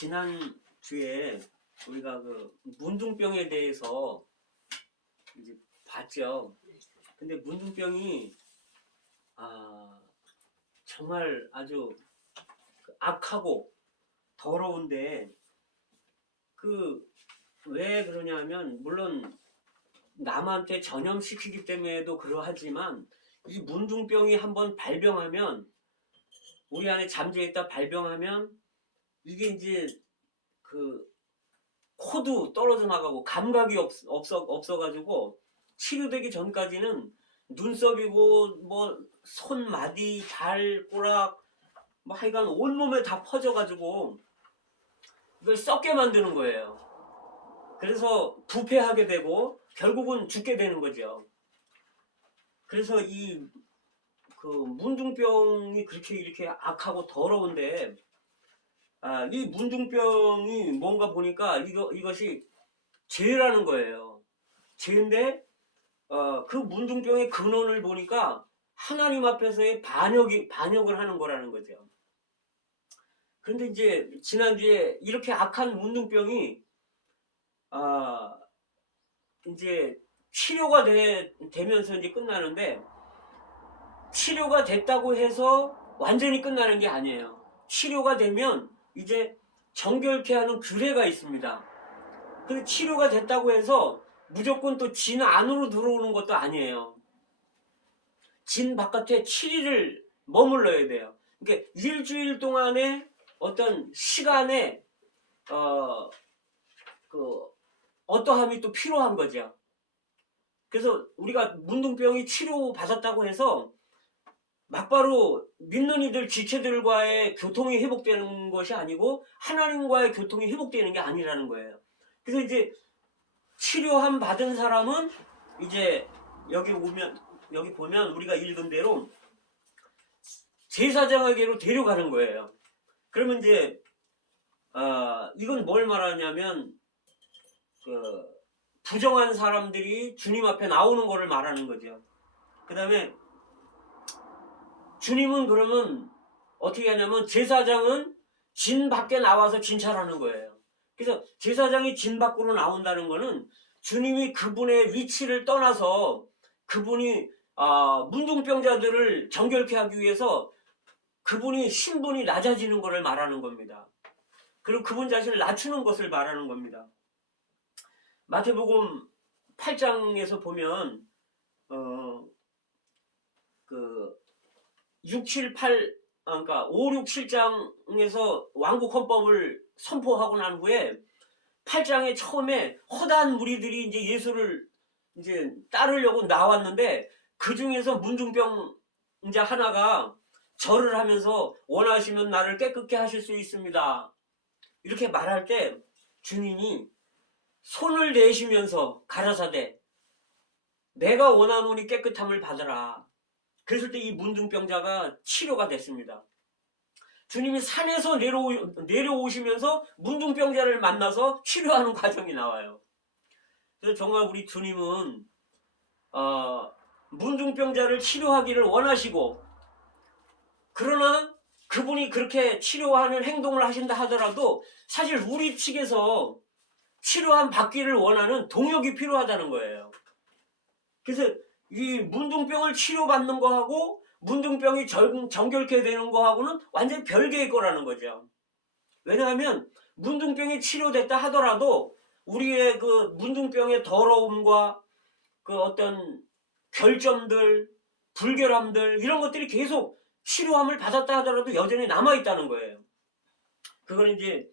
지난주에 우리가 그 문둥병에 대해서 이제 봤죠. 근데 문둥병이 정말 아주 악하고 더러운데 왜 그러냐면 물론 남한테 전염시키기 때문에도 그러하지만 이 문둥병이 한번 발병하면 우리 안에 잠재있다 발병하면 이게 이제 코도 떨어져 나가고 감각이 없어가지고 치료되기 전까지는 눈썹이고 뭐 손마디, 발꼬락 뭐 하여간 온몸에 다 퍼져가지고 이걸 썩게 만드는 거예요. 그래서 부패하게 되고 결국은 죽게 되는 거죠. 그래서 이 문둥병이 그렇게 이렇게 악하고 더러운데 이 문둥병이 뭔가 보니까 이것이 죄라는 거예요. 죄인데 그 문둥병의 근원을 보니까 하나님 앞에서의 반역을 하는 거라는 거죠. 그런데 이제 지난주에 이렇게 악한 문둥병이 이제 치료가 되면서 이제 끝나는데 치료가 됐다고 해서 완전히 끝나는 게 아니에요. 치료가 되면 이제 정결케 하는 규례가 있습니다. 근데 치료가 됐다고 해서 무조건 또 진 안으로 들어오는 것도 아니에요. 진 바깥에 7일을 머물러야 돼요. 그러니까 일주일 동안의 어떤 시간에 어떠함이 또 필요한 거죠. 그래서 우리가 문둥병이 치료받았다고 해서 막바로 믿는 이들 지체들과의 교통이 회복되는 것이 아니고 하나님과의 교통이 회복되는 게 아니라는 거예요. 그래서 이제 치료함 받은 사람은 이제 여기 보면 우리가 읽은 대로 제사장에게로 데려가는 거예요. 그러면 이제 이건 뭘 말하냐면 부정한 사람들이 주님 앞에 나오는 거를 말하는 거죠. 그 다음에 주님은 그러면 어떻게 하냐면 제사장은 진 밖에 나와서 진찰하는 거예요. 그래서 제사장이 진 밖으로 나온다는 거는 주님이 그분의 위치를 떠나서 그분이 문둥병자들을 정결케 하기 위해서 그분이 신분이 낮아지는 것을 말하는 겁니다. 그리고 그분 자신을 낮추는 것을 말하는 겁니다. 마태복음 8장에서 보면 6, 7, 8 그러니까 5, 6, 7장에서 왕국 헌법을 선포하고 난 후에 8장에 처음에 허다한 무리들이 이제 예수를 이제 따르려고 나왔는데 그 중에서 문둥병자 하나가 절을 하면서 원하시면 나를 깨끗게 하실 수 있습니다. 이렇게 말할 때 주님이 손을 내쉬면서 가라사대 내가 원하노니 깨끗함을 받으라. 그랬을 때 이 문둥병자가 치료가 됐습니다. 주님이 산에서 내려오시면서 문둥병자를 만나서 치료하는 과정이 나와요. 그래서 정말 우리 주님은 문둥병자를 치료하기를 원하시고 그러나 그분이 그렇게 치료하는 행동을 하신다 하더라도 사실 우리 측에서 치료함 받기를 원하는 동역이 필요하다는 거예요. 그래서 이 문둥병을 치료받는 거하고 문둥병이 정결케 되는 거하고는 완전히 별개의 거라는 거죠. 왜냐하면 문둥병이 치료됐다 하더라도 우리의 그 문둥병의 더러움과 그 어떤 결점들, 불결함들 이런 것들이 계속 치료함을 받았다 하더라도 여전히 남아있다는 거예요. 그건 이제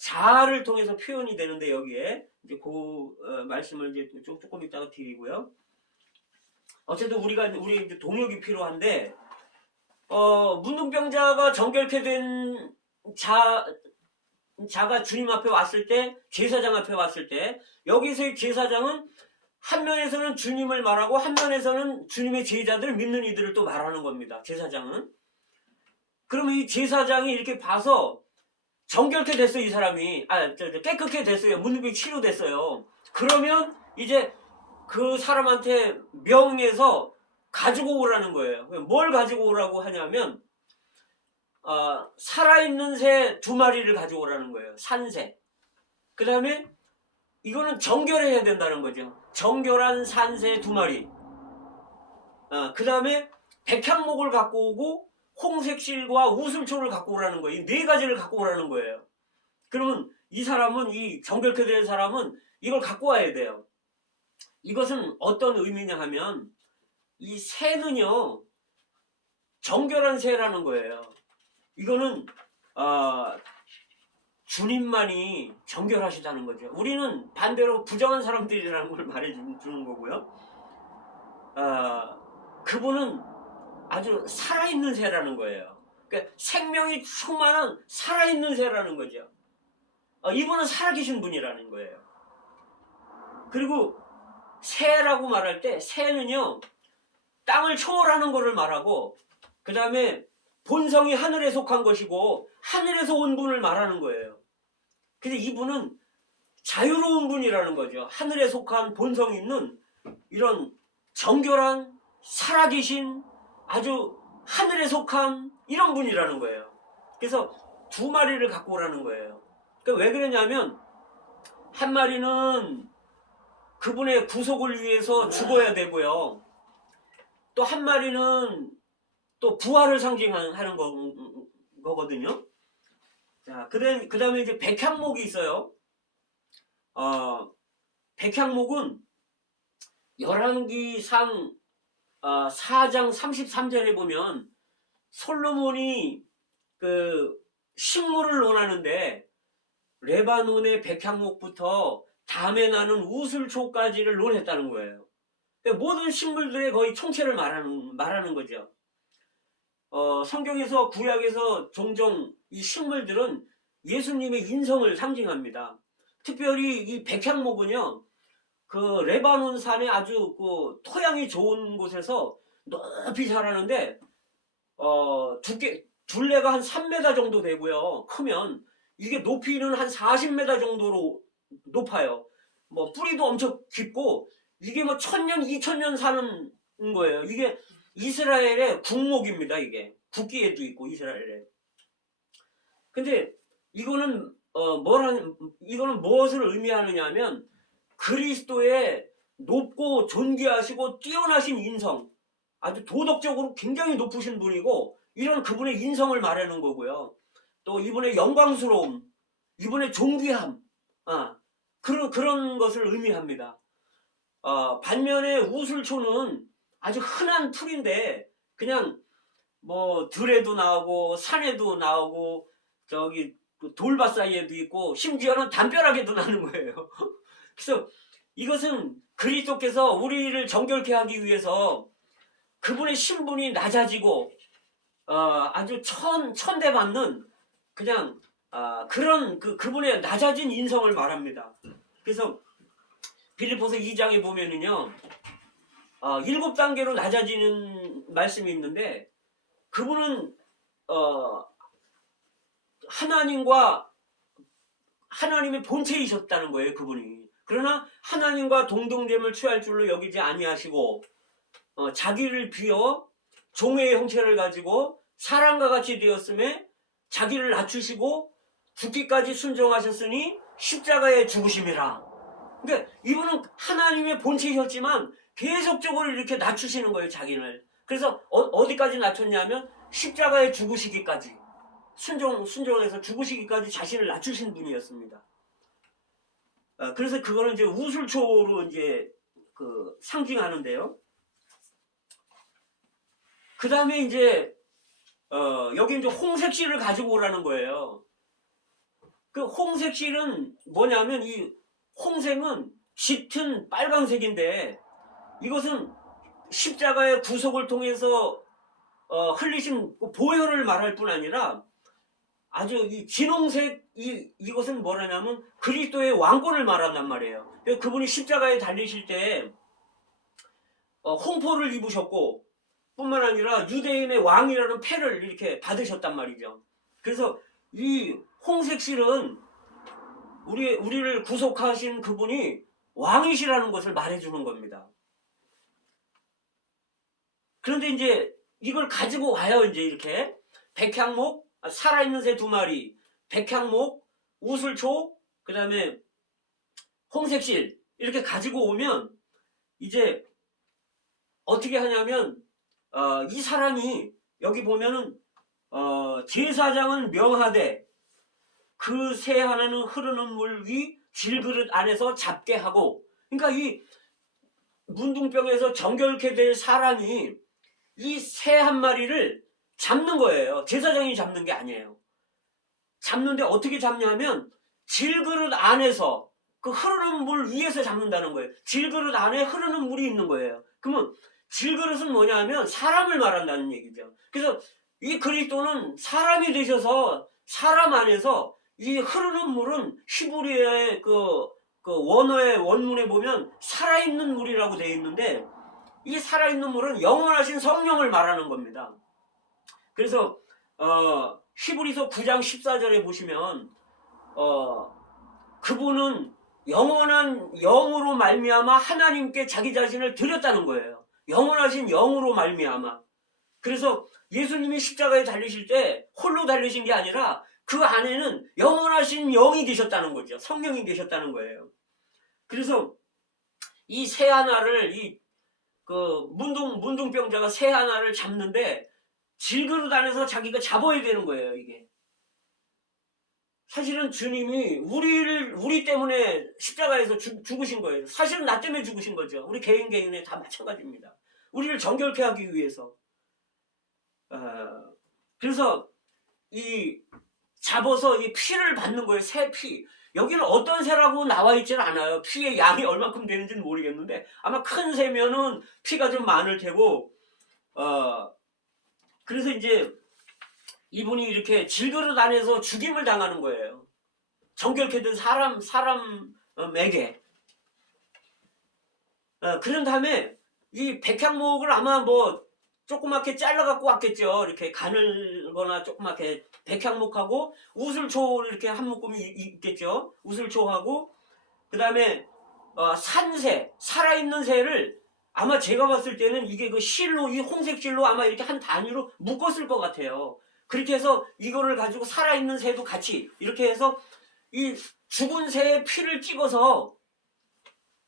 자아를 통해서 표현이 되는데 여기에 이제 말씀을 이제 조금 이따가 드리고요. 어쨌든 우리 이제 동역이 필요한데 문둥병자가 정결케 된 자가 주님 앞에 왔을 때, 제사장 앞에 왔을 때, 여기서의 제사장은 한 면에서는 주님을 말하고 한 면에서는 주님의 제자들 믿는 이들을 또 말하는 겁니다. 제사장은. 그러면 이 제사장이 이렇게 봐서 정결케 됐어요. 이 사람이. 깨끗게 됐어요. 문둥병이 치료됐어요. 그러면 이제 그 사람한테 명해서 가지고 오라는 거예요. 뭘 가지고 오라고 하냐면 살아있는 새 2마리를 가지고 오라는 거예요. 산새. 그 다음에 이거는 정결해야 된다는 거죠. 정결한 산새 2마리. 그 다음에 백향목을 갖고 오고 홍색실과 우슬초를 갖고 오라는 거예요. 이 4가지를 갖고 오라는 거예요. 그러면 이 사람은, 이 정결케 된 사람은 이걸 갖고 와야 돼요. 이것은 어떤 의미냐 하면 이 새는요 정결한 새라는 거예요. 이거는 주님만이 정결하시다는 거죠. 우리는 반대로 부정한 사람들이라는 걸 말해주는 거고요. 그분은 아주 살아있는 새라는 거예요. 그러니까 생명이 충만한 살아있는 새라는 거죠. 이분은 살아계신 분이라는 거예요. 그리고 새라고 말할 때 새는요 땅을 초월하는 것을 말하고, 그 다음에 본성이 하늘에 속한 것이고 하늘에서 온 분을 말하는 거예요. 근데 이분은 자유로운 분이라는 거죠. 하늘에 속한 본성이 있는 이런 정결한 살아계신 아주 하늘에 속한 이런 분이라는 거예요. 그래서 2마리를 갖고 오라는 거예요. 그러니까 왜 그러냐면 한 마리는 그분의 구속을 위해서 죽어야 되고요. 또 한 마리는 또 부활을 상징하는 거거든요. 자, 그 다음에 이제 백향목이 있어요. 백향목은 열왕기상 4장 33절에 보면 솔로몬이 그 식물을 논하는데 레바논의 백향목부터 담에 나는 우슬초까지를 논했다는 거예요. 모든 식물들의 거의 총체를 말하는 거죠. 성경에서, 구약에서 종종 이 식물들은 예수님의 인성을 상징합니다. 특별히 이 백향목은요, 그 레바논 산에 아주 그 토양이 좋은 곳에서 높이 자라는데, 둘레가 한 3m 정도 되고요. 크면 이게 높이는 한 40m 정도로 높아요. 뭐 뿌리도 엄청 깊고 이게 뭐 1000년, 2000년 사는 거예요. 이게 이스라엘의 국목입니다. 이게 국기에도 있고 이스라엘에. 근데 이거는 이거는 무엇을 의미하느냐면 그리스도의 높고 존귀하시고 뛰어나신 인성, 아주 도덕적으로 굉장히 높으신 분이고 이런 그분의 인성을 말하는 거고요. 또 이분의 영광스러움, 이분의 존귀함, 그런 것을 의미합니다. 반면에 우슬초는 아주 흔한 풀인데 그냥 뭐 들에도 나오고 산에도 나오고 저기 돌밭 사이에도 있고 심지어는 담벼락에도 나는 거예요. 그래서 이것은 그리스도께서 우리를 정결케 하기 위해서 그분의 신분이 낮아지고 아주 천대받는 그냥 그런 그분의 낮아진 인성을 말합니다. 그래서 빌립보서 2장에 보면은요 7단계로 낮아지는 말씀이 있는데 그분은 하나님의 본체이셨다는 거예요. 그분이. 그러나 하나님과 동등됨을 취할 줄로 여기지 아니하시고 자기를 비워 종의 형체를 가지고 사람과 같이 되었음에 자기를 낮추시고 죽기까지 순종하셨으니 십자가에 죽으심이라. 그러니까 이분은 하나님의 본체이셨지만 계속적으로 이렇게 낮추시는 거예요. 자기를. 그래서 어디까지 낮췄냐면 십자가에 죽으시기까지, 순종해서 죽으시기까지 자신을 낮추신 분이었습니다. 그래서 그거는 이제 우슬초로 이제 상징하는데요. 그 다음에 이제 여기 이제 홍색실을 가지고 오라는 거예요. 그 홍색실은 뭐냐면 이 홍색은 짙은 빨강색인데 이것은 십자가의 구속을 통해서 흘리신 보혈을 말할 뿐 아니라 아주 이 진홍색 이것은 뭐라냐면 그리스도의 왕권을 말한단 말이에요. 그분이 십자가에 달리실 때 홍포를 입으셨고 뿐만 아니라 유대인의 왕이라는 패를 이렇게 받으셨단 말이죠. 그래서 이 홍색 실은 우리를 구속하신 그분이 왕이시라는 것을 말해주는 겁니다. 그런데 이제 이걸 가지고 와요. 이제 이렇게 백향목, 살아있는 새 2마리, 백향목, 우슬초, 그 다음에 홍색실 이렇게 가지고 오면 이제 어떻게 하냐면 이 사람이 여기 보면은 제사장은 명하되 그 새 하나는 흐르는 물 위 질그릇 안에서 잡게 하고, 그러니까 이 문둥병에서 정결케 될 사람이 이 새 한 마리를 잡는 거예요. 제사장이 잡는 게 아니에요. 잡는데 어떻게 잡냐면 질그릇 안에서 그 흐르는 물 위에서 잡는다는 거예요. 질그릇 안에 흐르는 물이 있는 거예요. 그러면 질그릇은 뭐냐면 사람을 말한다는 얘기죠. 그래서 이 그리스도는 사람이 되셔서 사람 안에서 이 흐르는 물은 히브리어의 그 원어의 원문에 보면 살아있는 물이라고 되어 있는데 이 살아있는 물은 영원하신 성령을 말하는 겁니다. 그래서 히브리서 9장 14절에 보시면 그분은 영원한 영으로 말미암아 하나님께 자기 자신을 드렸다는 거예요. 영원하신 영으로 말미암아. 그래서 예수님이 십자가에 달리실 때 홀로 달리신 게 아니라 그 안에는 영원하신 영이 계셨다는 거죠. 성령이 계셨다는 거예요. 그래서 이 새 하나를 문둥병자가 새 하나를 잡는데 질그릇 안에서 자기가 잡아야 되는 거예요. 이게 사실은 주님이 우리 때문에 십자가에서 죽으신 거예요. 사실은 나 때문에 죽으신 거죠. 우리 개인에 다 마찬가지입니다. 우리를 정결케 하기 위해서. 그래서 이 잡아서 이 피를 받는 거예요. 새 피. 여기는 어떤 새라고 나와 있지는 않아요. 피의 양이 얼만큼 되는지는 모르겠는데 아마 큰 새면은 피가 좀 많을 테고 그래서 이제 이분이 이렇게 질그릇 안에서 죽임을 당하는 거예요. 정결케 된 사람에게. 그런 다음에 이 백향목을 아마 뭐 조그맣게 잘라갖고 왔겠죠. 이렇게 가늘거나 조그맣게 백향목하고 우슬초를 이렇게 한 묶음이 있겠죠. 우슬초하고 그 다음에 산새, 살아있는 새를 아마 제가 봤을 때는 이게 그 실로, 이 홍색 실로 아마 이렇게 한 단위로 묶었을 것 같아요. 그렇게 해서 이거를 가지고 살아있는 새도 같이 이렇게 해서 이 죽은 새의 피를 찍어서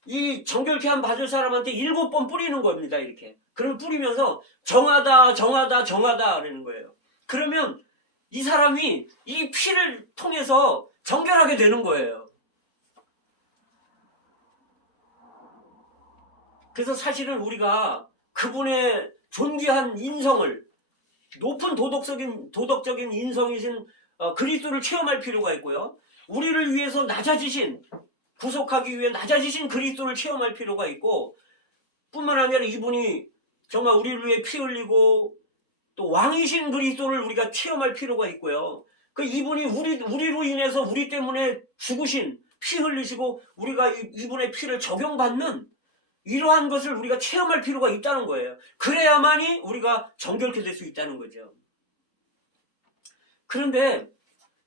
이 정결케 한 받을 사람한테 7번 뿌리는 겁니다. 이렇게. 그걸 뿌리면서 정하다 그러는 거예요. 그러면 이 사람이 이 피를 통해서 정결하게 되는 거예요. 그래서 사실은 우리가 그분의 존귀한 인성을, 높은 도덕적인 인성이신 그리스도를 체험할 필요가 있고요. 우리를 위해서 구속하기 위해 낮아지신 그리스도를 체험할 필요가 있고, 뿐만 아니라 이분이 정말 우리를 위해 피 흘리고 또 왕이신 그리스도를 우리가 체험할 필요가 있고요. 그 이분이 우리로 인해서 우리 때문에 죽으신, 피 흘리시고 우리가 이분의 피를 적용받는 이러한 것을 우리가 체험할 필요가 있다는 거예요. 그래야만이 우리가 정결케 될 수 있다는 거죠. 그런데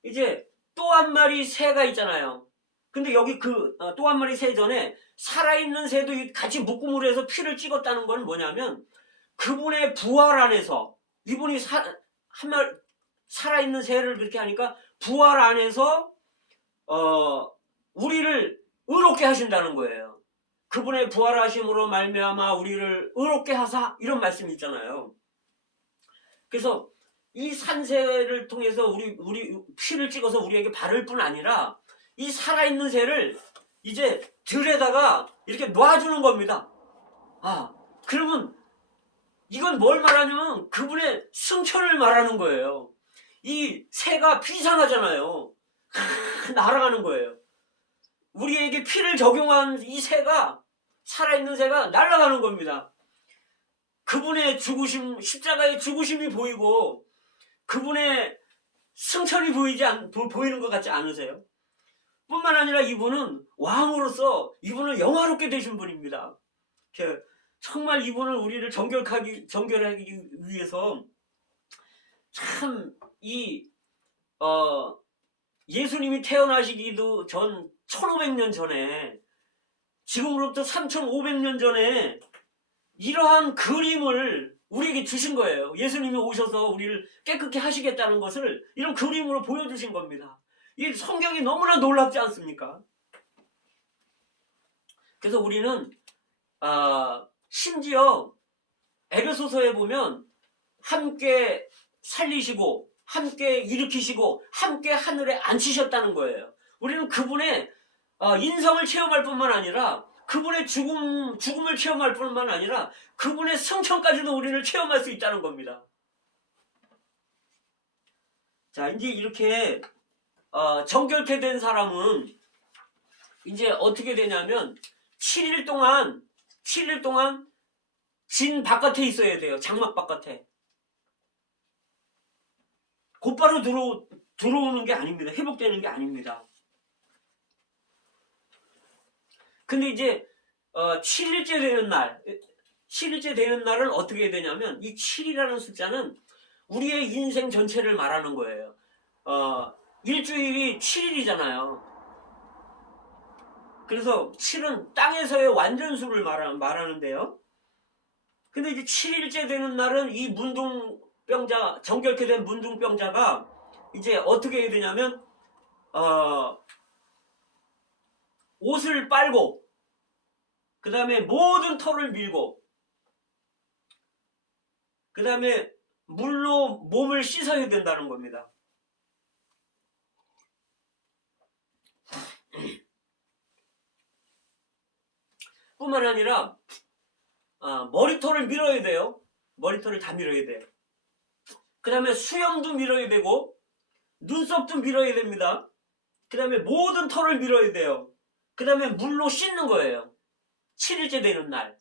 이제 또 한 마리 새가 있잖아요. 근데 여기 또 한 마리 새 전에 살아있는 새도 같이 묶음으로 해서 피를 찍었다는 건 뭐냐면 그분의 부활 안에서 이분이 살아있는 새를 그렇게 하니까 부활 안에서 우리를 의롭게 하신다는 거예요. 그분의 부활하심으로 말미암아 우리를 의롭게 하사, 이런 말씀이 있잖아요. 그래서 이 산새를 통해서 우리 피를 찍어서 우리에게 바를 뿐 아니라 이 살아있는 새를 이제 들에다가 이렇게 놔주는 겁니다. 그러면 이건 뭘 말하냐면 그분의 승천을 말하는 거예요. 이 새가 비상하잖아요. 날아가는 거예요. 우리에게 피를 적용한 이 새가, 살아있는 새가 날아가는 겁니다. 그분의 죽으심, 십자가의 죽으심이 보이고 그분의 승천이 보이는 것 같지 않으세요? 뿐만 아니라 이분은 왕으로서 이분은 영화롭게 되신 분입니다. 정말 이분은 우리를 정결하기 위해서 참 예수님이 태어나시기도 전 1500년 전에, 지금으로부터 3500년 전에 이러한 그림을 우리에게 주신 거예요. 예수님이 오셔서 우리를 깨끗게 하시겠다는 것을 이런 그림으로 보여주신 겁니다. 이 성경이 너무나 놀랍지 않습니까? 그래서 우리는 심지어 에베소서에 보면 함께 살리시고 함께 일으키시고 함께 하늘에 앉히셨다는 거예요. 우리는 그분의 인성을 체험할 뿐만 아니라 그분의 죽음을 체험할 뿐만 아니라 그분의 승천까지도 우리를 체험할 수 있다는 겁니다. 자, 이제 이렇게 정결케 된 사람은 이제 어떻게 되냐면 7일 동안 진 바깥에 있어야 돼요. 장막 바깥에. 곧바로 들어오는 게 아닙니다. 회복되는 게 아닙니다. 근데 이제 7일째 되는 날은 어떻게 해야 되냐면 이 7이라는 숫자는 우리의 인생 전체를 말하는 거예요. 일주일이 7일이잖아요. 그래서 7은 땅에서의 완전수를 말하는데요. 근데 이제 7일째 되는 날은 이 문둥병자, 정결케 된 문둥병자가 이제 어떻게 해야 되냐면 옷을 빨고 그 다음에 모든 털을 밀고 그 다음에 물로 몸을 씻어야 된다는 겁니다. 뿐만 아니라 머리털을 밀어야 돼요. 머리털을 다 밀어야 돼요. 그 다음에 수염도 밀어야 되고 눈썹도 밀어야 됩니다. 그 다음에 모든 털을 밀어야 돼요. 그 다음에 물로 씻는 거예요. 7일째 되는 날.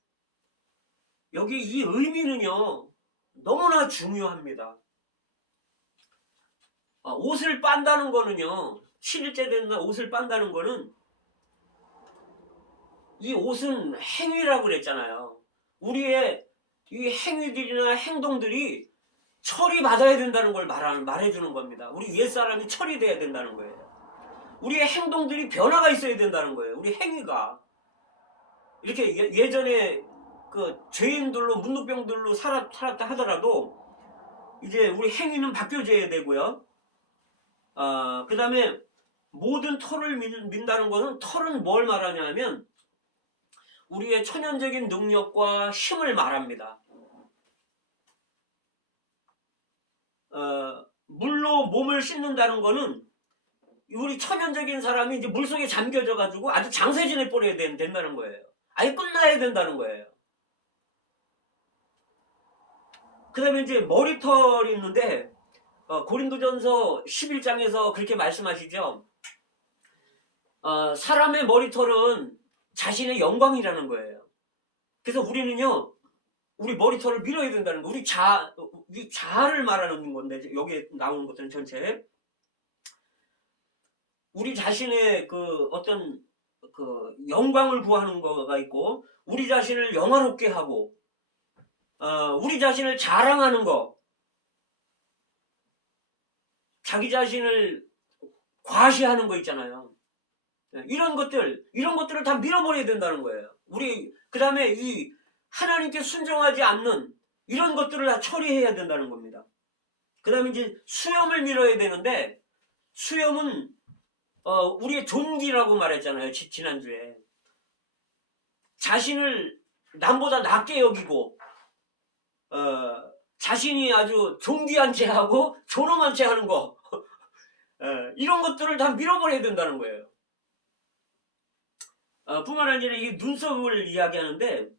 여기 이 의미는요 너무나 중요합니다. 옷을 빤다는 거는요, 7일째 되는 날 옷을 빤다는 거는, 이 옷은 행위라고 그랬잖아요. 우리의 이 행위들이나 행동들이 처리받아야 된다는 걸 말해주는 겁니다. 우리 옛사람이 처리돼야 된다는 거예요. 우리의 행동들이 변화가 있어야 된다는 거예요. 우리 행위가. 이렇게 예전에 그 죄인들로 문둥병들로 살았다 하더라도 이제 우리 행위는 바뀌어져야 되고요. 그 다음에 모든 털을 민다는 것은, 털은 뭘 말하냐면 우리의 천연적인 능력과 힘을 말합니다. 물로 몸을 씻는다는 거는 우리 천연적인 사람이 이제 물속에 잠겨져 가지고 아주 장세진에 뿌려야 된다는 거예요. 아예 끝나야 된다는 거예요. 그 다음에 이제 머리털이 있는데 고린도전서 11장에서 그렇게 말씀하시죠. 사람의 머리털은 자신의 영광이라는 거예요. 그래서 우리는요, 우리 머리털을 밀어야 된다는 거. 우리 자아를 말하는 건데, 여기에 나오는 것들은 전체 우리 자신의 그 어떤 그 영광을 구하는 거가 있고, 우리 자신을 영화롭게 하고, 우리 자신을 자랑하는 거, 자기 자신을 과시하는 거 있잖아요. 이런 것들을 다 밀어버려야 된다는 거예요. 그 다음에 이 하나님께 순종하지 않는 이런 것들을 다 처리해야 된다는 겁니다. 그 다음에 이제 수염을 밀어야 되는데, 수염은 우리의 존귀라고 말했잖아요. 지난주에. 자신을 남보다 낮게 여기고 자신이 아주 존귀한 채 하고 존엄한 채 하는 거 이런 것들을 다 밀어버려야 된다는 거예요. 뿐만 아니라 이게 눈썹을 이야기하는데,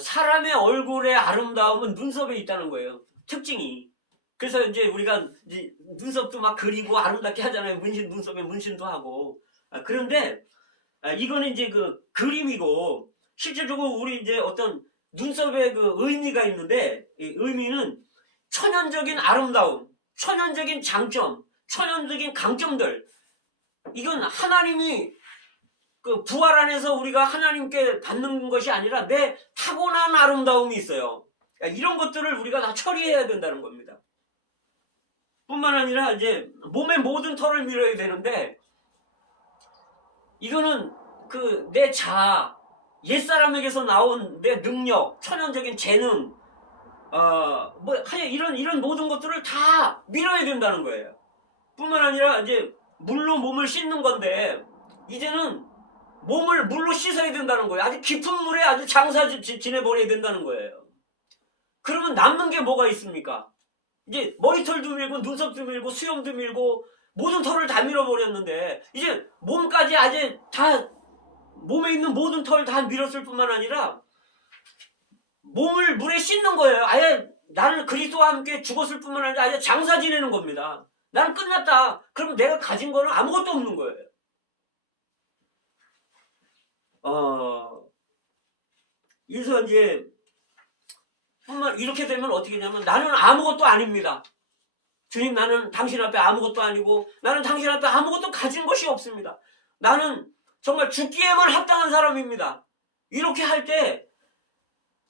사람의 얼굴의 아름다움은 눈썹에 있다는 거예요. 특징이. 그래서 이제 우리가 이제 눈썹도 막 그리고 아름답게 하잖아요. 눈썹에 문신도 하고. 그런데 이거는 이제 그 그림이고, 실제적으로 우리 이제 어떤 눈썹에 그 의미가 있는데, 이 의미는 천연적인 아름다움, 천연적인 장점, 천연적인 강점들, 이건 하나님이 그 부활 안에서 우리가 하나님께 받는 것이 아니라 내 타고난 아름다움이 있어요. 이런 것들을 우리가 다 처리해야 된다는 겁니다. 뿐만 아니라 이제 몸의 모든 털을 밀어야 되는데, 이거는 그 내 자아, 옛사람에게서 나온 내 능력, 천연적인 재능, 이런 모든 것들을 다 밀어야 된다는 거예요. 뿐만 아니라 이제 물로 몸을 씻는 건데, 이제는 몸을 물로 씻어야 된다는 거예요. 아주 깊은 물에 아주 장사 지내버려야 된다는 거예요. 그러면 남는 게 뭐가 있습니까? 이제 머리털도 밀고 눈썹도 밀고 수염도 밀고 모든 털을 다 밀어버렸는데, 이제 몸까지 아주 다, 몸에 있는 모든 털 다 밀었을 뿐만 아니라 몸을 물에 씻는 거예요. 아예 나는 그리스도와 함께 죽었을 뿐만 아니라 아예 장사 지내는 겁니다. 나는 끝났다. 그럼 내가 가진 거는 아무것도 없는 거예요. 그래서 이제 이렇게 되면 어떻게 되냐면, 나는 아무것도 아닙니다. 주님, 나는 당신 앞에 아무것도 아니고, 나는 당신 앞에 아무것도 가진 것이 없습니다. 나는 정말 죽기에만 합당한 사람입니다. 이렇게 할 때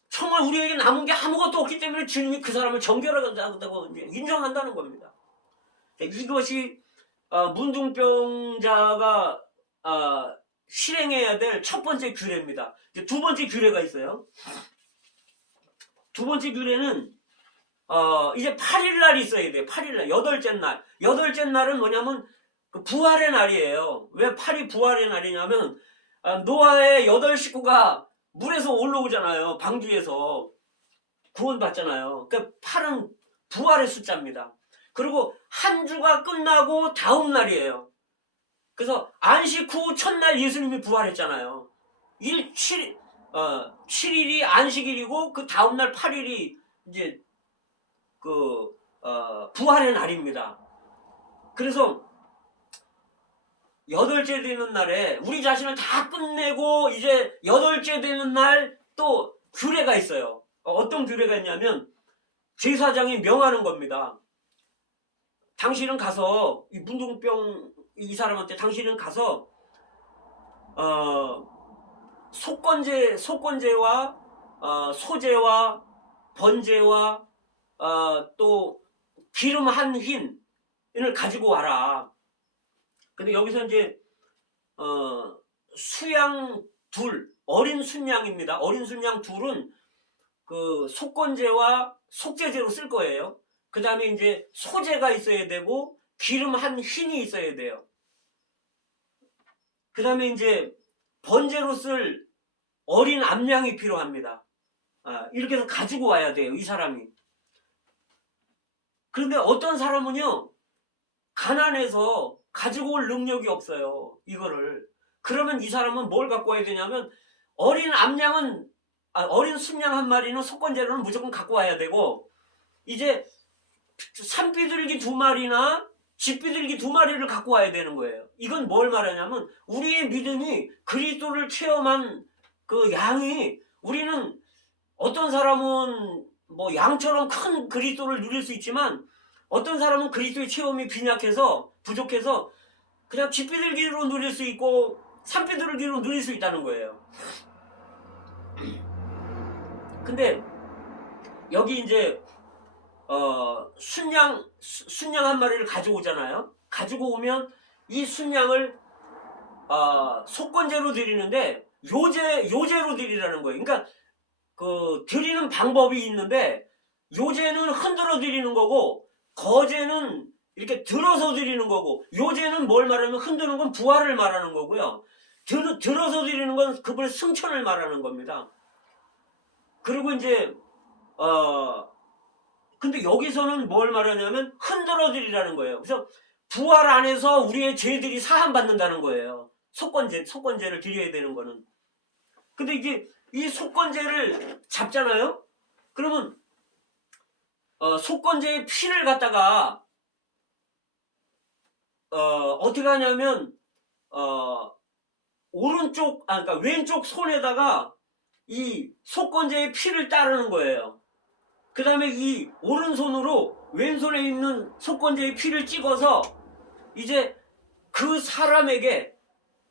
정말 우리에게 남은 게 아무것도 없기 때문에 주님이 그 사람을 정결하다고 인정한다는 겁니다. 이것이 문둥병자가 실행해야 될 첫 번째 규례입니다. 이제 두 번째 규례가 있어요. 두 번째 규례는 이제 8일 날 있어야 돼요. 8일 날, 여덟째 날. 여덟째 날은 뭐냐면 그 부활의 날이에요. 왜 8이 부활의 날이냐면, 노아의 8 식구가 물에서 올라오잖아요. 방주에서 구원받잖아요. 그러니까 8은 부활의 숫자입니다. 그리고 한 주가 끝나고 다음 날이에요. 그래서 안식 후 첫날 예수님이 부활했잖아요. 7일이 안식일이고 그 다음날 8일이 이제 부활의 날입니다. 그래서 8째 되는 날에 우리 자신을 다 끝내고 이제 8째 되는 날 또 규례가 있어요. 어떤 규례가 있냐면, 제사장이 명하는 겁니다. 당신은 가서, 이 문둥병 이 사람한테 당신은 가서 속건제와 소제와 번제와 또 기름 한 흰을 가지고 와라. 근데 여기서 이제 수양 둘, 어린 순양입니다. 어린 순양 둘은 그 속건제와 속제제로 쓸 거예요. 그 다음에 이제 소제가 있어야 되고 기름 한 흰이 있어야 돼요. 그 다음에 이제 번제로 쓸 어린 암양이 필요합니다. 이렇게 해서 가지고 와야 돼요, 이 사람이. 그런데 어떤 사람은요, 가난해서 가지고 올 능력이 없어요, 이거를. 그러면 이 사람은 뭘 갖고 와야 되냐면, 어린 암양은, 어린 순양 한 마리는 속건제로는 무조건 갖고 와야 되고, 이제 산비둘기 2마리나 집비둘기 2마리를 갖고 와야 되는 거예요. 이건 뭘 말하냐면, 우리의 믿음이 그리스도를 체험한 그 양이, 우리는 어떤 사람은 뭐 양처럼 큰 그리스도를 누릴 수 있지만, 어떤 사람은 그리스도의 체험이 빈약해서 부족해서 그냥 집비둘기로 누릴 수 있고 산비둘기로 누릴 수 있다는 거예요. 근데 여기 이제 순양 한 마리를 가져오잖아요. 가지고 오면 이 순양을 속건제로 드리는데 요제로 드리라는 거예요. 그러니까 그 드리는 방법이 있는데, 요제는 흔들어 드리는 거고 거제는 이렇게 들어서 드리는 거고, 요제는 뭘 말하면, 흔드는 건 부활을 말하는 거고요. 들어서 드리는 건 그분의 승천을 말하는 겁니다. 그리고 이제 근데 여기서는 뭘 말하냐면 흔들어 드리라는 거예요. 그래서 부활 안에서 우리의 죄들이 사함 받는다는 거예요. 속건제를 드려야 되는 거는. 근데 이게 이 속건제를 잡잖아요. 그러면 속건제의 피를 갖다가 어떻게 하냐면 그러니까 왼쪽 손에다가 이 속건제의 피를 따르는 거예요. 그 다음에 이 오른손으로 왼손에 있는 속건제의 피를 찍어서 이제 그 사람에게,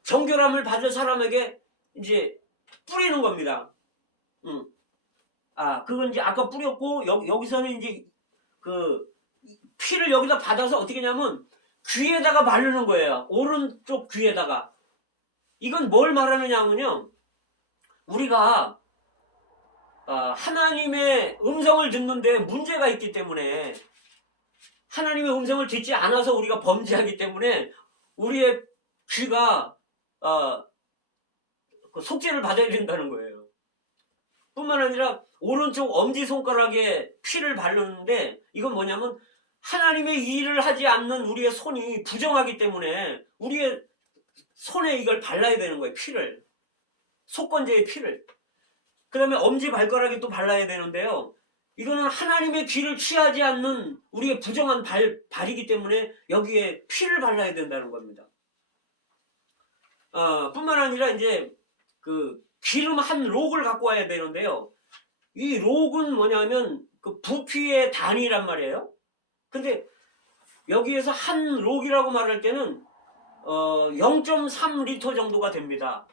정결함을 받을 사람에게 이제 뿌리는 겁니다. 그건 이제 아까 뿌렸고, 여기서는 이제 그 피를 여기다 받아서 어떻게 하냐면 귀에다가 바르는 거예요. 오른쪽 귀에다가. 이건 뭘 말하느냐면요, 우리가 하나님의 음성을 듣는데 문제가 있기 때문에, 하나님의 음성을 듣지 않아서 우리가 범죄하기 때문에 우리의 귀가 그 속죄를 받아야 된다는 거예요. 뿐만 아니라 오른쪽 엄지손가락에 피를 바르는데, 이건 뭐냐면 하나님의 일을 하지 않는 우리의 손이 부정하기 때문에 우리의 손에 이걸 발라야 되는 거예요. 피를. 속건제의 피를. 그 다음에 엄지발가락에 또 발라야 되는데요, 이거는 하나님의 귀를 취하지 않는 우리의 부정한 발이기 때문에 여기에 피를 발라야 된다는 겁니다. 뿐만 아니라 이제 그 기름 한 록을 갖고 와야 되는데요, 이 록은 뭐냐면 그 부피의 단위란 말이에요. 근데 여기에서 한 록이라고 말할 때는 0.3리터 정도가 됩니다.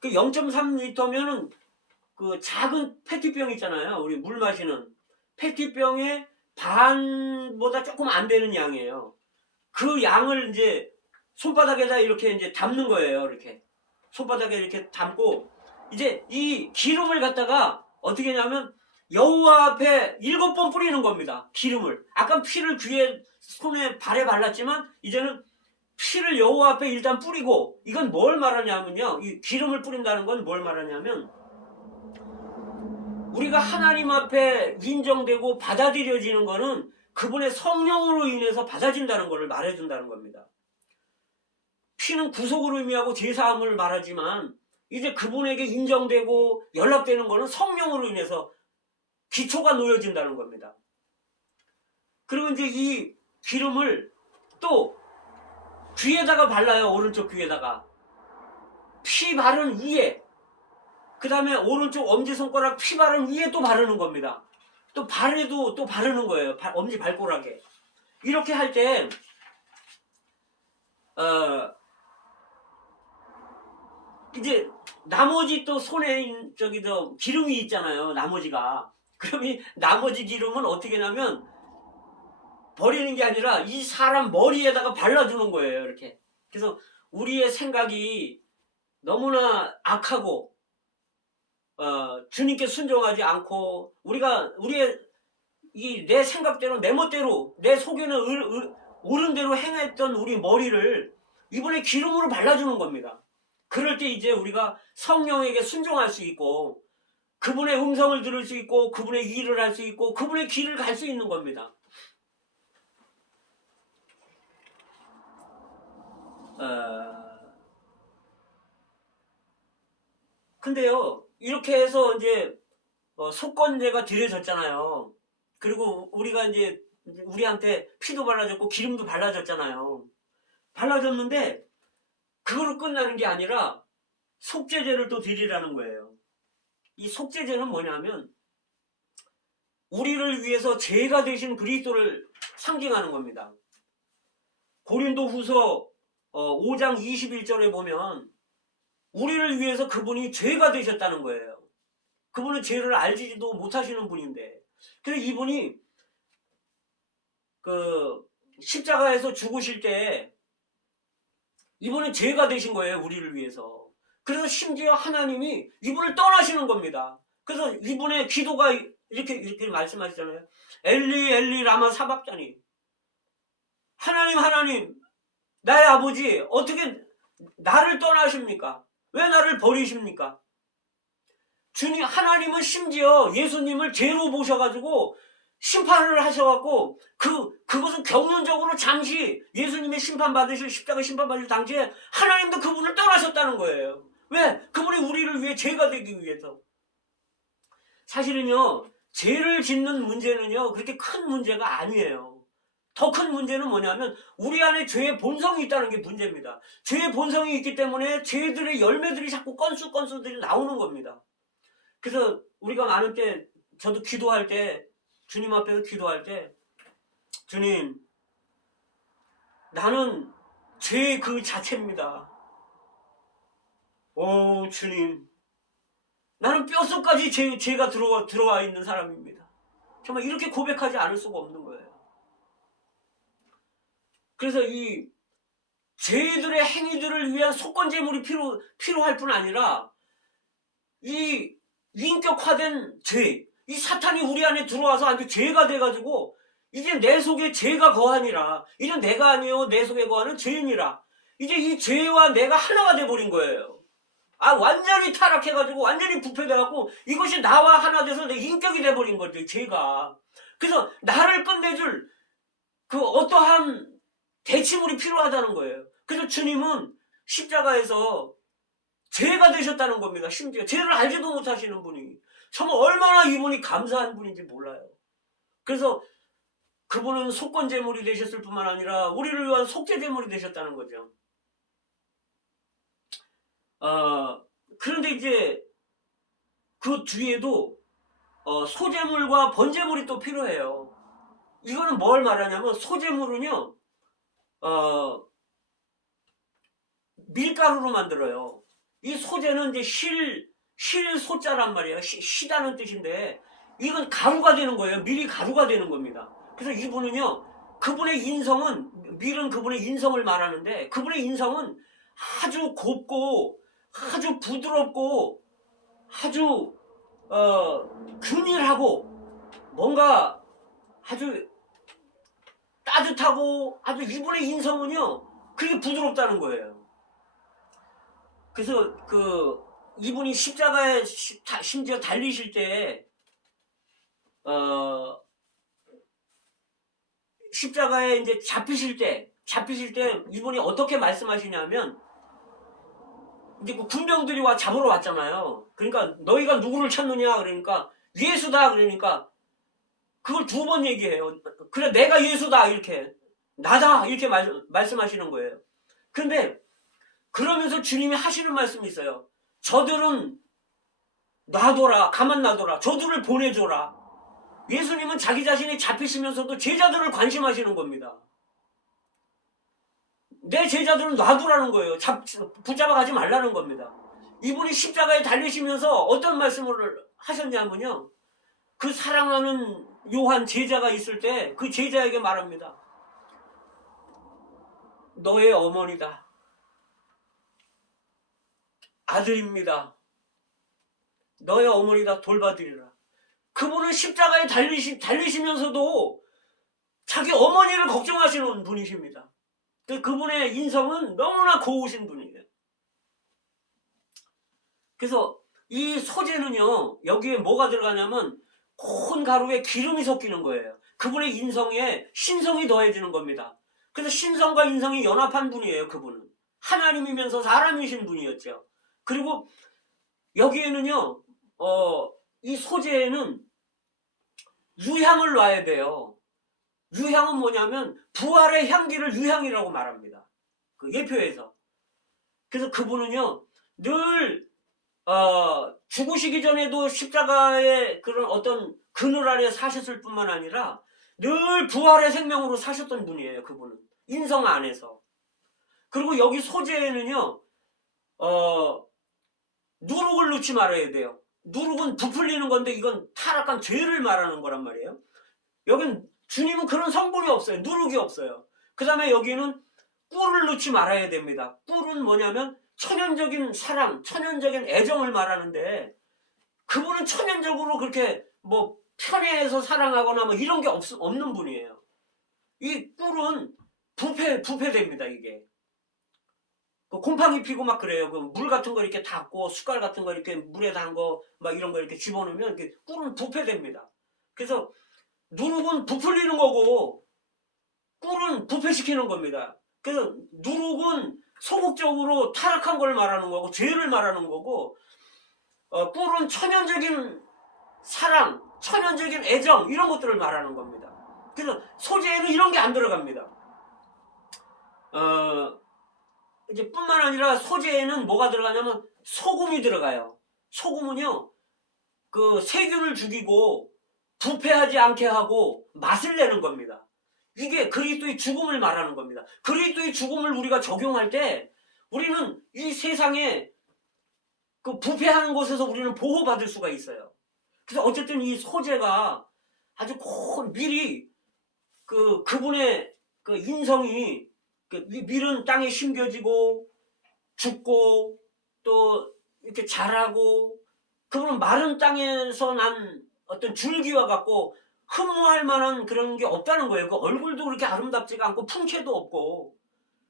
그 0.3리터면은 그 작은 페트병 있잖아요. 우리 물 마시는 페트병의 반보다 조금 안 되는 양이에요. 그 양을 이제 손바닥에다 이렇게 이제 담는 거예요. 이렇게 손바닥에 이렇게 담고, 이제 이 기름을 갖다가 어떻게 하냐면 여호와 앞에 7번 뿌리는 겁니다. 기름을. 아까 피를 귀에, 손에, 발에 발랐지만 이제는 피를 여호와 앞에 일단 뿌리고, 이건 뭘 말하냐면요, 이 기름을 뿌린다는 건 뭘 말하냐면 우리가 하나님 앞에 인정되고 받아들여지는 거는 그분의 성령으로 인해서 받아진다는 것을 말해준다는 겁니다. 피는 구속을 의미하고 제사함을 말하지만 이제 그분에게 인정되고 연락되는 거는 성령으로 인해서 기초가 놓여진다는 겁니다. 그리고 이제 이 기름을 또 귀에다가 발라요. 오른쪽 귀에다가. 피 바른 위에, 그 다음에 오른쪽 엄지손가락 피 바른 위에 또 바르는 겁니다. 또 발에도 또 바르는 거예요. 엄지 발가락에. 이렇게 할 때 이제 나머지 또 손에 기름이 있잖아요. 나머지가. 그럼 이 나머지 기름은 어떻게 하냐면 버리는 게 아니라 이 사람 머리에다가 발라주는 거예요. 이렇게. 그래서 우리의 생각이 너무나 악하고 주님께 순종하지 않고 우리의 내 생각대로, 내 멋대로, 내 속에는 옳은 대로 행했던 우리 머리를 이번에 기름으로 발라주는 겁니다. 그럴 때 이제 우리가 성령에게 순종할 수 있고, 그분의 음성을 들을 수 있고, 그분의 일을 할 수 있고, 그분의 길을 갈 수 있는 겁니다. 근데요, 이렇게 해서 이제 속건제가 드려졌잖아요. 그리고 우리가 이제 우리한테 피도 발라졌고 기름도 발라졌잖아요. 발라졌는데 그거로 끝나는 게 아니라 속죄제를 또 드리라는 거예요. 이 속죄제는 뭐냐면 우리를 위해서 죄가 되신 그리스도를 상징하는 겁니다. 고린도후서 5장 21절에 보면 우리를 위해서 그분이 죄가 되셨다는 거예요. 그분은 죄를 알지도 못하시는 분인데, 그래서 이분이 그 십자가에서 죽으실 때 이분은 죄가 되신 거예요. 우리를 위해서. 그래서 심지어 하나님이 이분을 떠나시는 겁니다. 그래서 이분의 기도가 이렇게 말씀하시잖아요. 엘리 엘리 라마 사박자니, 하나님 하나님 나의 아버지 어떻게 나를 떠나십니까? 왜 나를 버리십니까? 주님, 하나님은 심지어 예수님을 죄로 보셔가지고 심판을 하셔갖고 그것은 경륜적으로 잠시 예수님의 심판받으실, 십자가 심판받으실 당시에 하나님도 그분을 떠나셨다는 거예요. 왜? 그분이 우리를 위해 죄가 되기 위해서. 사실은요, 죄를 짓는 문제는요 그렇게 큰 문제가 아니에요. 더 큰 문제는 뭐냐면 우리 안에 죄의 본성이 있다는 게 문제입니다. 죄의 본성이 있기 때문에 죄들의 열매들이 자꾸 건수들이 나오는 겁니다. 그래서 우리가 많은 때, 저도 기도할 때, 주님 앞에서 기도할 때, 주님, 나는 죄 그 자체입니다. 오 주님, 나는 뼛속까지 죄가 들어와 있는 사람입니다. 정말 이렇게 고백하지 않을 수가 없는 거예요. 그래서 이 죄들의 행위들을 위한 속건제물이 필요할 뿐 아니라 이 인격화된 죄, 이 사탄이 우리 안에 들어와서 아주 죄가 돼가지고 이제 내 속에 죄가 거하니라. 이제 내가 아니요 내 속에 거하는 죄인이라. 이제 이 죄와 내가 하나가 돼버린 거예요. 완전히 타락해가지고 완전히 부패돼갖고 이것이 나와 하나 돼서 내 인격이 돼버린 거죠, 죄가. 그래서 나를 끝내줄 그 어떠한 대치물이 필요하다는 거예요. 그래서 주님은 십자가에서 죄가 되셨다는 겁니다. 심지어 죄를 알지도 못하시는 분이 정말 얼마나 이분이 감사한 분인지 몰라요. 그래서 그분은 속건제물이 되셨을 뿐만 아니라 우리를 위한 속죄제물이 되셨다는 거죠. 그런데 이제 그 뒤에도 소제물과 번제물이 또 필요해요. 이거는 뭘 말하냐면 소제물은요 밀가루로 만들어요. 이 소제는 이제 실소자란 말이에요. 시다는 뜻인데 이건 가루가 되는 거예요. 밀이 가루가 되는 겁니다. 그래서 이분은요, 그분의 인성은, 밀은 그분의 인성을 말하는데 그분의 인성은 아주 곱고 아주 부드럽고 아주 균일하고 뭔가 아주 따뜻하고 아주 이분의 인성은요 그게 부드럽다는 거예요. 그래서 이분이 십자가에 심지어 달리실 때 십자가에 이제 잡히실 때 이분이 어떻게 말씀하시냐면 이제 그 군병들이 잡으러 왔잖아요. 그러니까 너희가 누구를 찾느냐 그러니까 예수다 그러니까 그걸 2번 얘기해요. 그래 내가 예수다 이렇게 나다 이렇게 말씀하시는 거예요. 그런데 그러면서 주님이 하시는 말씀이 있어요. 저들은 놔둬라, 가만 놔둬라, 저들을 보내줘라. 예수님은 자기 자신이 잡히시면서도 제자들을 관심하시는 겁니다. 내 제자들은 놔두라는 거예요. 붙잡아 가지 말라는 겁니다. 이분이 십자가에 달리시면서 어떤 말씀을 하셨냐면요, 그 사랑하는 요한 제자가 있을 때 그 제자에게 말합니다. 너의 어머니다. 아들입니다. 너의 어머니다 돌봐드리라. 그분은 십자가에 달리시면서도 자기 어머니를 걱정하시는 분이십니다. 그분의 인성은 너무나 고우신 분이에요. 그래서 이 소재는요, 여기에 뭐가 들어가냐면 콘 가루에 기름이 섞이는 거예요. 그분의 인성에 신성이 더해지는 겁니다. 그래서 신성과 인성이 연합한 분이에요. 그분은 하나님이면서 사람이신 분이었죠. 그리고 여기에는요 이 소재에는 유향을 놔야 돼요. 유향은 뭐냐면 부활의 향기를 유향이라고 말합니다. 그 예표에서. 그래서 그분은요 늘 죽으시기 전에도 십자가의 그런 어떤 그늘 아래 사셨을 뿐만 아니라 늘 부활의 생명으로 사셨던 분이에요. 그분은 인성 안에서. 그리고 여기 소재에는요 누룩을 넣지 말아야 돼요. 누룩은 부풀리는 건데 이건 타락한 죄를 말하는 거란 말이에요. 여긴 주님은 그런 성분이 없어요. 누룩이 없어요. 그 다음에 여기는 꿀을 넣지 말아야 됩니다. 꿀은 뭐냐면 천연적인 사랑, 천연적인 애정을 말하는데 그분은 천연적으로 그렇게 뭐 편애해서 사랑하거나 뭐 이런 게 없는 분이에요. 이 꿀은 부패됩니다. 이게 곰팡이 피고 막 그래요. 그 물 같은 거 이렇게 닦고 숟갈 같은 거 이렇게 물에 담고 막 이런 거 이렇게 집어넣으면 이렇게 꿀은 부패됩니다. 그래서 누룩은 부풀리는 거고 꿀은 부패시키는 겁니다. 그래서 누룩은 소극적으로 타락한 걸 말하는 거고 죄를 말하는 거고 꿀은 천연적인 사랑, 천연적인 애정 이런 것들을 말하는 겁니다. 그래서 소재에는 이런 게 안 들어갑니다. 이제 뿐만 아니라 소재에는 뭐가 들어가냐면 소금이 들어가요. 소금은요 그 세균을 죽이고 부패하지 않게 하고 맛을 내는 겁니다. 이게 그리스도의 죽음을 말하는 겁니다. 그리스도의 죽음을 우리가 적용할 때 우리는 이 세상에 그 부패하는 곳에서 우리는 보호받을 수가 있어요. 그래서 어쨌든 이 소재가 아주 미리 그분의 그 인성이 그 밀은 땅에 심겨지고 죽고 또 이렇게 자라고 그분은 마른 땅에서 난 어떤 줄기와 같고 흠모할 만한 그런 게 없다는 거예요. 그 얼굴도 그렇게 아름답지가 않고 풍채도 없고.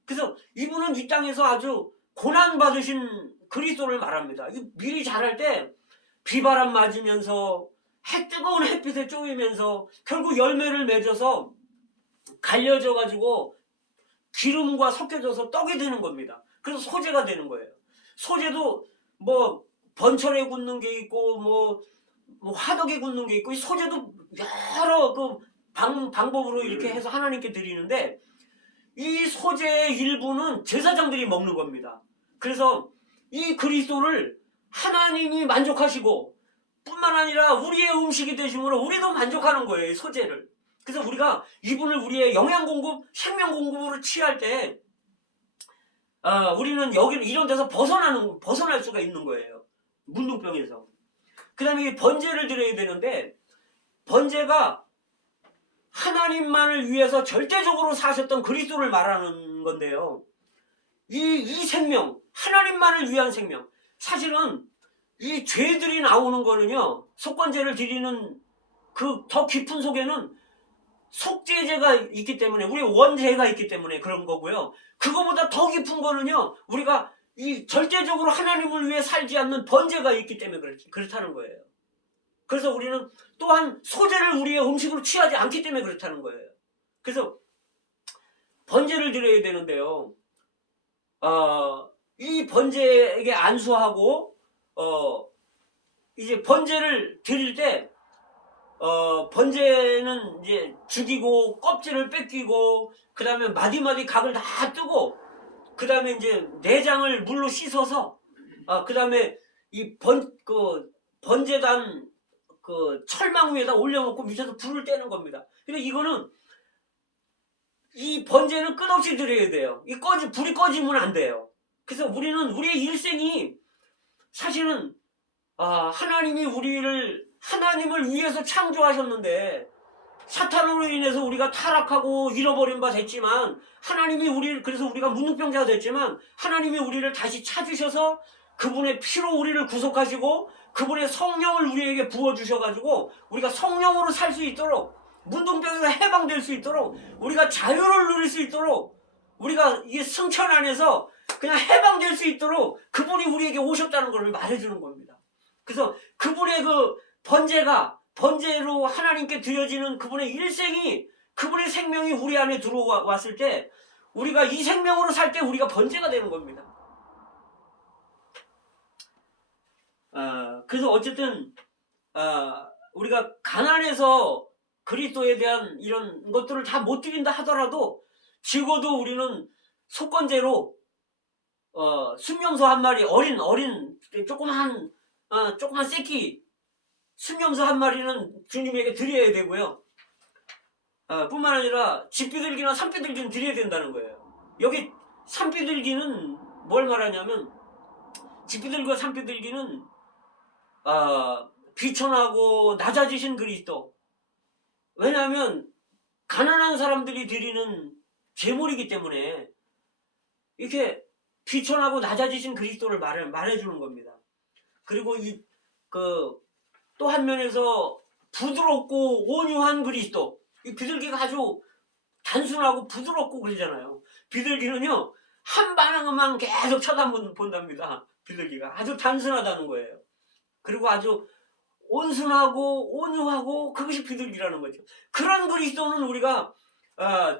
그래서 이분은 이 땅에서 아주 고난받으신 그리스도를 말합니다. 이 밀이 자랄 때 비바람 맞으면서 뜨거운 햇빛에 쪼이면서 결국 열매를 맺어서 갈려져 가지고 기름과 섞여져서 떡이 되는 겁니다. 그래서 소재가 되는 거예요. 소재도 뭐 번철에 굽는 게 있고 뭐 화덕에 굽는 게 있고 이 소재도 여러 그 방법으로 이렇게 해서 하나님께 드리는데 이 소재의 일부는 제사장들이 먹는 겁니다. 그래서 이 그리스도를 하나님이 만족하시고 뿐만 아니라 우리의 음식이 되심으로 우리도 만족하는 거예요. 이 소재를. 그래서 우리가 이분을 우리의 영양 공급, 생명 공급으로 취할 때 우리는 여기 이런 데서 벗어날 수가 있는 거예요. 문둥병에서. 그 다음에 번제를 드려야 되는데 번제가 하나님만을 위해서 절대적으로 사셨던 그리스도를 말하는 건데요. 이 생명, 하나님만을 위한 생명. 사실은 이 죄들이 나오는 거는요. 속건제를 드리는 그 더 깊은 속에는 속죄제가 있기 때문에 우리 원죄가 있기 때문에 그런 거고요. 그거보다 더 깊은 거는요. 우리가 이 절대적으로 하나님을 위해 살지 않는 번제가 있기 때문에 그렇다는 거예요. 그래서 우리는 또한 소재를 우리의 음식으로 취하지 않기 때문에 그렇다는 거예요. 그래서 번제를 드려야 되는데요. 이 번제에게 안수하고 이제 번제를 드릴 때 번제는 이제 죽이고 껍질을 뺏기고 그 다음에 마디마디 각을 다 뜨고 그 다음에 이제 내장을 물로 씻어서 그 다음에 이 번제단 그 철망 위에다 올려놓고 밑에서 불을 떼는 겁니다. 근데 이거는 이 번제는 끝없이 드려야 돼요. 불이 꺼지면 안 돼요. 그래서 우리는 우리의 일생이 사실은 하나님이 하나님을 위해서 창조하셨는데 사탄으로 인해서 우리가 타락하고 잃어버린 바 됐지만 그래서 우리가 문둥병자가 됐지만 하나님이 우리를 다시 찾으셔서 그분의 피로 우리를 구속하시고 그분의 성령을 우리에게 부어주셔가지고 우리가 성령으로 살 수 있도록 문둥병에서 해방될 수 있도록 우리가 자유를 누릴 수 있도록 우리가 이 승천 안에서 그냥 해방될 수 있도록 그분이 우리에게 오셨다는 걸 말해주는 겁니다. 그래서 그분의 그 번제로 하나님께 드려지는 그분의 일생이 그분의 생명이 우리 안에 들어왔을 때 우리가 이 생명으로 살 때 우리가 번제가 되는 겁니다. 그래서 어쨌든 우리가 가난해서 그리스도에 대한 이런 것들을 다 못 드린다 하더라도 적어도 우리는 속건제로 순념소 한 마리 어린 조그만 새끼 순념소 한 마리는 주님에게 드려야 되고요. 뿐만 아니라 집비둘기나 산비둘기는 드려야 된다는 거예요. 여기 산비둘기는 뭘 말하냐면 집비둘기와 산비둘기는 비천하고 낮아지신 그리스도. 왜냐하면 가난한 사람들이 드리는 제물이기 때문에 이렇게 비천하고 낮아지신 그리스도를 말해주는 겁니다. 그리고 또 한 면에서 부드럽고 온유한 그리스도. 이 비둘기가 아주 단순하고 부드럽고 그러잖아요. 비둘기는요 한 방향만 계속 쳐다본답니다. 비둘기가 아주 단순하다는 거예요. 그리고 아주 온순하고 온유하고 그것이 비둘기라는 거죠. 그런 그리스도는 우리가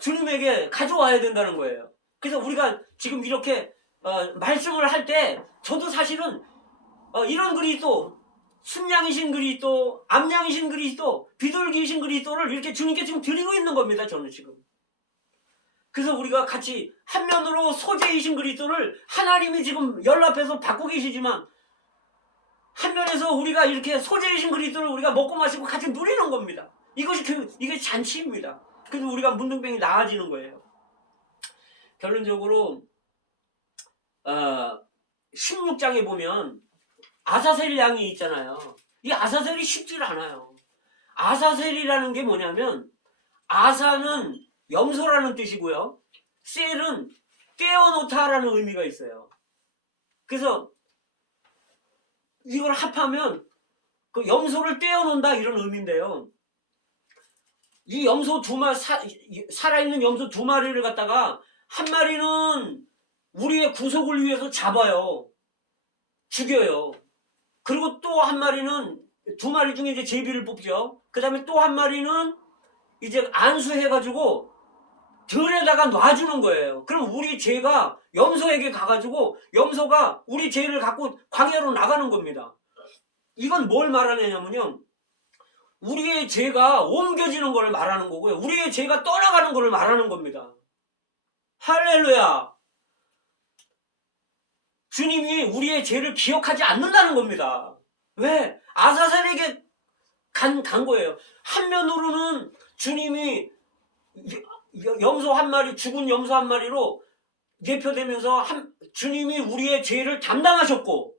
주님에게 가져와야 된다는 거예요. 그래서 우리가 지금 이렇게 말씀을 할 때 저도 사실은 이런 그리스도, 순양이신 그리스도, 암양이신 그리스도, 비둘기이신 그리스도를 이렇게 주님께 지금 드리고 있는 겁니다. 저는 지금. 그래서 우리가 같이 한면으로 소재이신 그리스도를 하나님이 지금 연락해서 받고 계시지만 한면에서 우리가 이렇게 소재이신 그리스도를 우리가 먹고 마시고 같이 누리는 겁니다. 이게 잔치입니다. 그래서 우리가 문둥병이 나아지는 거예요. 결론적으로 16장에 보면 아사셀 양이 있잖아요. 이 아사셀이 쉽질 않아요. 아사셀이라는 게 뭐냐면 아사는 염소라는 뜻이고요. 셀은 떼어놓다라는 의미가 있어요. 그래서 이걸 합하면 그 염소를 떼어놓는다 이런 의미인데요. 이 염소 살아있는 염소 2마리를 갖다가 한 마리는 우리의 구속을 위해서 잡아요. 죽여요. 그리고 또 한 마리는 2마리 중에 이제 제비를 뽑죠. 그 다음에 또 한 마리는 이제 안수해가지고 들에다가 놔주는 거예요. 그럼 우리 죄가 염소에게 가가지고 염소가 우리 죄를 갖고 광야로 나가는 겁니다. 이건 뭘 말하냐면요. 우리의 죄가 옮겨지는 걸 말하는 거고요. 우리의 죄가 떠나가는 걸 말하는 겁니다. 할렐루야. 주님이 우리의 죄를 기억하지 않는다는 겁니다. 왜? 아사셀에게 간 거예요. 한면으로는 주님이 염소 한 마리, 죽은 염소 한 마리로 예표되면서 주님이 우리의 죄를 담당하셨고,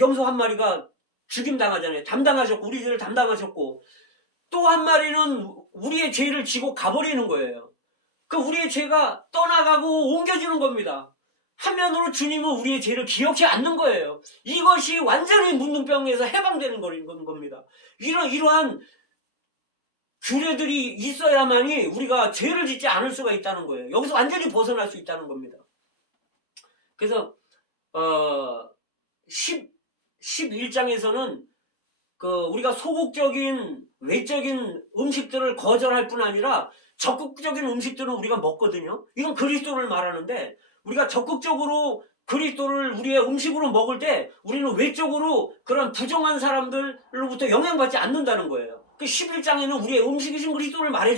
염소 한 마리가 죽임당하잖아요. 담당하셨고, 우리 죄를 담당하셨고, 또 한 마리는 우리의 죄를 지고 가버리는 거예요. 그 우리의 죄가 떠나가고 옮겨지는 겁니다. 한면으로 주님은 우리의 죄를 기억지 않는 거예요. 이것이 완전히 문둥병에서 해방되는 겁니다. 이러한 규례들이 있어야만이 우리가 죄를 짓지 않을 수가 있다는 거예요. 여기서 완전히 벗어날 수 있다는 겁니다. 그래서 11장에서는 우리가 소극적인 외적인 음식들을 거절할 뿐 아니라 적극적인 음식들은 우리가 먹거든요. 이건 그리스도를 말하는데 우리가 적극적으로 그리스도를 우리의 음식으로 먹을 때 우리는 외적으로 그런 부정한 사람들로부터 영향받지 않는다는 거예요. 그 11장에는 우리의 음식이신 그리스도를 말해